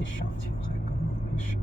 以上，青菜根本没上。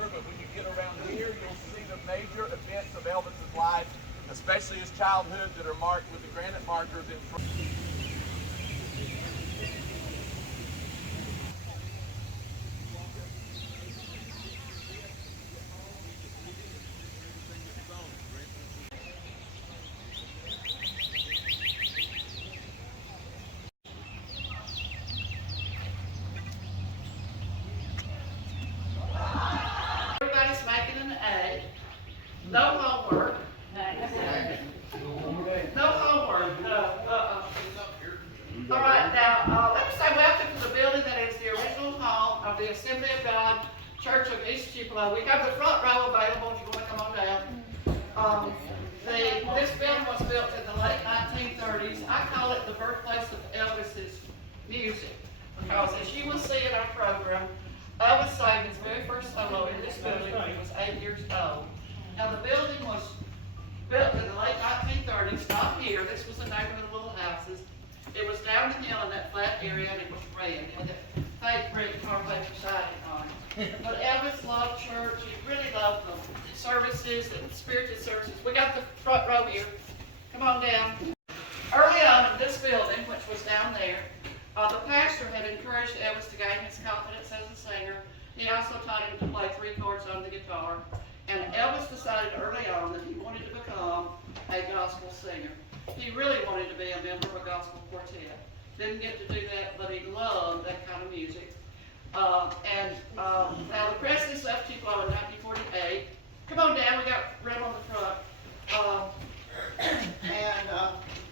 But when you get around here, you'll see the major events of Elvis's life, especially his childhood, that are marked with the granite markers in front. No homework. No homework. All right, now let me say welcome to the building that is the original home of the Assembly of God Church of East Tupelo. We have the front row available if you want to come on down. This building was built in the late 1930s. I call it the birthplace of Elvis's music because, as you will see in our program, Elvis sang his very first solo in this building when he was 8 years old. Now, the building was built in the late 1930s, not here. This was a neighborhood of little houses. It was down the hill in that flat area, and it was red with a fake brick carpet siding on it. But Elvis loved church. He really loved the services and spiritual services. We got the front row here. Come on down. Early on in this building, which was down there, the pastor had encouraged Elvis to gain his confidence as a singer. He also taught him to play 3 chords on the guitar. And Elvis decided early on that he wanted to become a gospel singer. He really wanted to be a member of a gospel quartet. Didn't get to do that, but he loved that kind of music. Now the Presleys left Tupelo in 1948. Come on down, we got room on the front.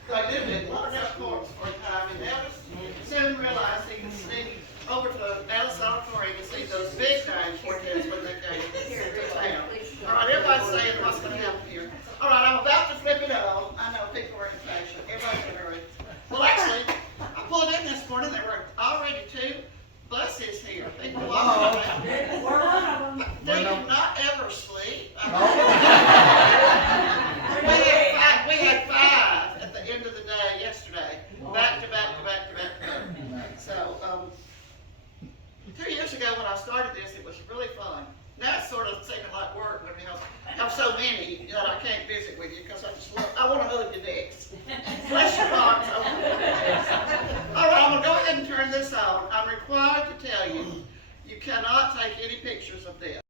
They lived in Waterhouse Courts for a time, and Elvis soon realized he could sneak over to Alice Auditorium to see those big time quartets when they came to town. All right, everybody's saying what's going to happen here. All right, I'm about to flip it on. I know people are impatient. Everybody's in a hurry. Well, actually, I pulled in this morning. There were already 2 buses here. People walking around. They do not ever sleep. We had 5 at the end of the day yesterday, back to back to back to back to back. So, 2 years ago when I started this, it was really fun. Now it's sort of seeming like work because I have so many that I can't visit with you because I want to hug your necks. Bless your hearts. All right, I'm going to go ahead and turn this on. I'm required to tell you, you cannot take any pictures of this.